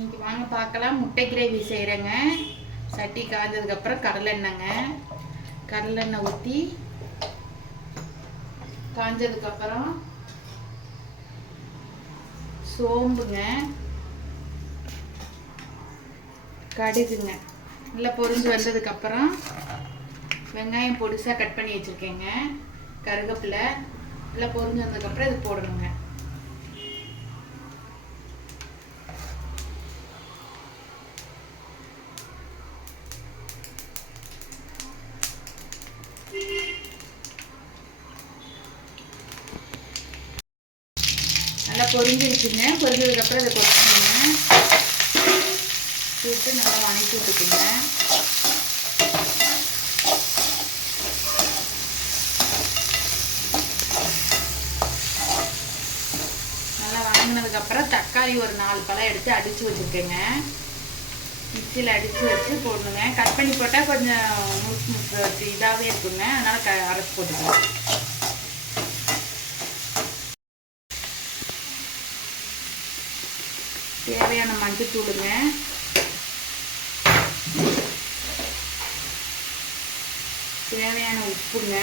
இன்னைக்கு வாங்க பார்க்கலாம். முட்டை கிரேவி செய்கிறேங்க சட்டி காய்ஞ்சதுக்கப்புறம் கடலெண்ணெய்ங்க. கடலெண்ணெய் ஊற்றி காய்ஞ்சதுக்கப்புறம் சோம்புங்க. கடுகுங்க. நல்லா பொறிஞ்சு வந்ததுக்கப்புறம் வெங்காயம் பொடிசாக கட் பண்ணி வச்சுருக்கேங்க. கருகப்பில் நல்லா பொறிஞ்சு வந்ததுக்கப்புறம் இது போடணுங்க. நல்லா பொரிஞ்சிருச்சுங்க. பொரிஞ்சதுக்கப்புறம் இதை கொத்தணுங்க போட்டு நல்லா வணக்கி விட்டுக்குங்க. நல்லா வணங்கினதுக்கப்புறம் தக்காளி ஒரு நாலு பழம் எடுத்து அடித்து வச்சுருக்கேங்க. மிக்சியில் அடித்து வச்சு போடணுங்க. கட் பண்ணி போட்டால் கொஞ்சம் முழுசு முழுசு இதாகவே இருக்குங்க. அதனால் க அரைச்சி போட்டுக்கலாம். தேவையான மஞ்சத்தூளுங்க. தேவையான உப்புங்க.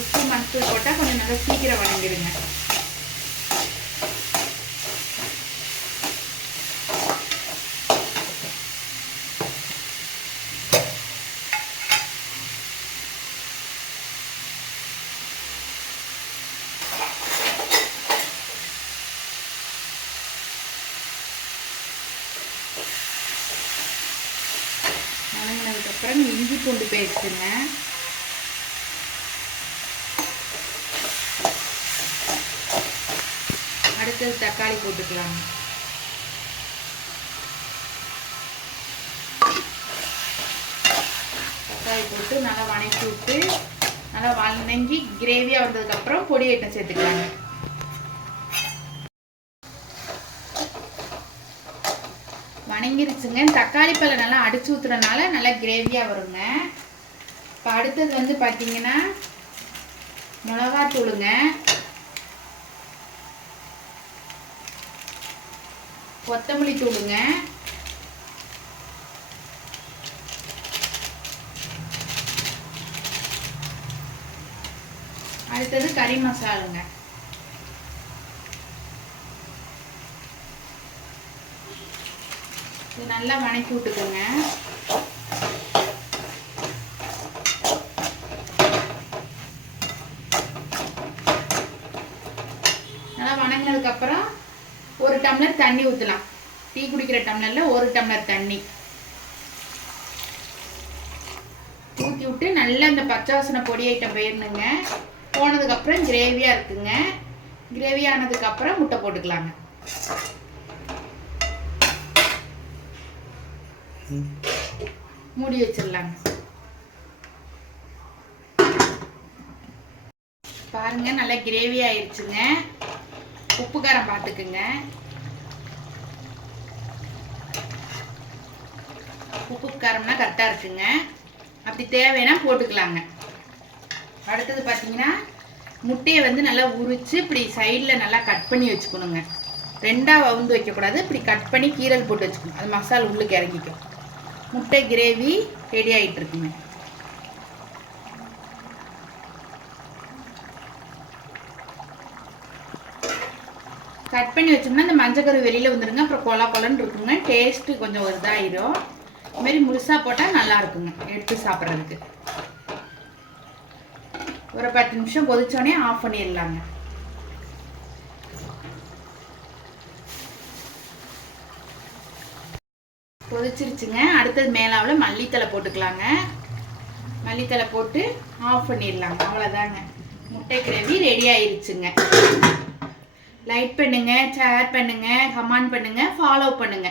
உப்பு மஞ்சள் போட்டால் கொஞ்சம் நல்லா சீக்கிரம் வணங்கிடுங்க அப்புறம் இஞ்சி பூண்டு பேஸ்ட்டுங்க. அடுத்தது தக்காளி போட்டுக்கலாம். தக்காளி போட்டு நல்லா வணக்கி விட்டு நல்லா வணங்கி கிரேவியாக வந்ததுக்கப்புறம் பொடி ஐட்டம் சேர்த்துக்கலாங்க. வணங்கிருச்சுங்க தக்காளி பழம் நல்லா அடிச்சு ஊத்துறதுனால நல்லா கிரேவியாக வருங்க. இப்போ அடுத்தது வந்து பார்த்தீங்கன்னா மிளகாத்தூளுங்க. கொத்தமல்லி தூளுங்க. அடுத்தது கறி மசாலுங்க. இது நல்லா வணக்கி விட்டுக்கோங்க. நல்லா வணங்கினதுக்கப்புறம் ஒரு டம்ளர் தண்ணி ஊற்றலாம் டீ குடிக்கிற டம்ளரில் ஒரு டம்ளர் தண்ணி. ஊற்றி விட்டு நல்லா இந்த பச்சை பொடி ஐட்டம் போயிடணுங்க. போனதுக்கப்புறம் கிரேவியாக இருக்குங்க. கிரேவி ஆனதுக்கப்புறம் முட்டை போட்டுக்கலாங்க. மூடி வச்சிடலாங்க. பாருங்க நல்லா கிரேவி ஆயிடுச்சுங்க உப்பு காரம் பார்த்துக்குங்க உப்பு காரம்னா கரெக்டாக இருக்குங்க. அப்படி தேவைன்னா போட்டுக்கலாங்க. அடுத்தது பார்த்தீங்கன்னா முட்டையை வந்து நல்லா உரிச்சு இப்படி சைடில் நல்லா கட் பண்ணி வச்சுக்கணுங்க. ரெண்டாக வவுந்து வைக்கக்கூடாது. இப்படி கட் பண்ணி கீரல் போட்டு வச்சுக்கணும். அது மசாலா உள்ளுக்கு இறங்கிக்கும். முட்டை கிரேவி ரெடி ஆகிட்டு இருக்குங்க கட் பண்ணி வச்சோம்னா இந்த மஞ்சக்கரு வெளியில் வந்துடுங்க அப்புறம் கொலா கொலன்னு இருக்குங்க. டேஸ்ட்டு கொஞ்சம் ஒரு இதாகிடும் இதுமாரி முழுசாக போட்டால் நல்லா இருக்குங்க. எடுத்து சாப்பிட்றதுக்கு. ஒரு பத்து நிமிஷம் கொதிச்சோடனே ஆஃப் பண்ணிடலாங்க. கொதிச்சிருச்சுங்க. அடுத்தது மேலாவில் மல்லித்தலை போட்டுக்கலாங்க. மல்லித்தலை போட்டு ஆஃப் பண்ணிடலாங்க அவ்வளோதாங்க முட்டை கிரேவி ரெடி ஆயிருச்சுங்க. லைக் பண்ணுங்க ஷேர் பண்ணுங்க கமெண்ட் பண்ணுங்கள் ஃபாலோ பண்ணுங்க.